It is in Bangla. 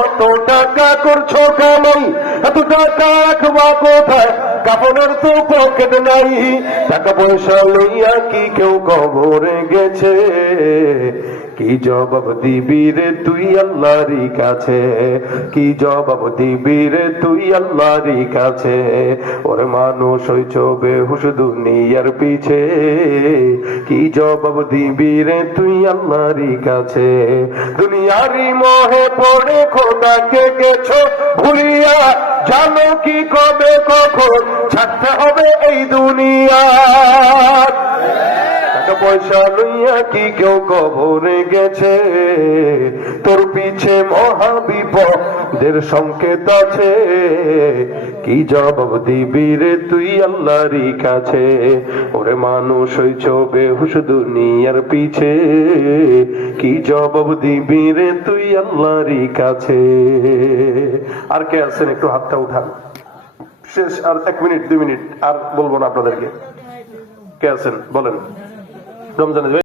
কত টাকা করছো কামাই, এত টাকা রাখবা কোথায়, কাপড়ের তো পকেট নাই। টাকা পয়সা লইয়া কি কেউ কবরে গেছে, কি জবাব দিবি রে তুই আল্লাহরই কাছে, কি জবাব দিবি রে তুই আল্লাহরই কাছে। ওরে মানুষ হইছ বেহুশ দুনিয়ার পিছে, কি জবাব দিবি রে তুই আল্লাহরই কাছে। দুনিয়ারই মোহে পড়ে খোদাকে গেছো ভুলিয়া, জানো কি কবে কখন ছাড়তে হবে এই দুনিয়া। টাকা পয়সা লইয়া কি কেউ কবরে গেছে, তোর পিছে মহা বিপদের সংকেত আছে, কি জবাব দিবি রে তুই আল্লাহরই কাছে। ওরে মানুষ হইছ বেহুশ দুনিয়ার পিছে, কি জবাব দিবি রে তুই আল্লাহরই কাছে। আর কে আছেন একটু হাতটা উঠান, শেষ আর 1 মিনিট 2 মিনিট, আর বলবো না আপনাদেরকে। কে আছেন বলেন। রমজানে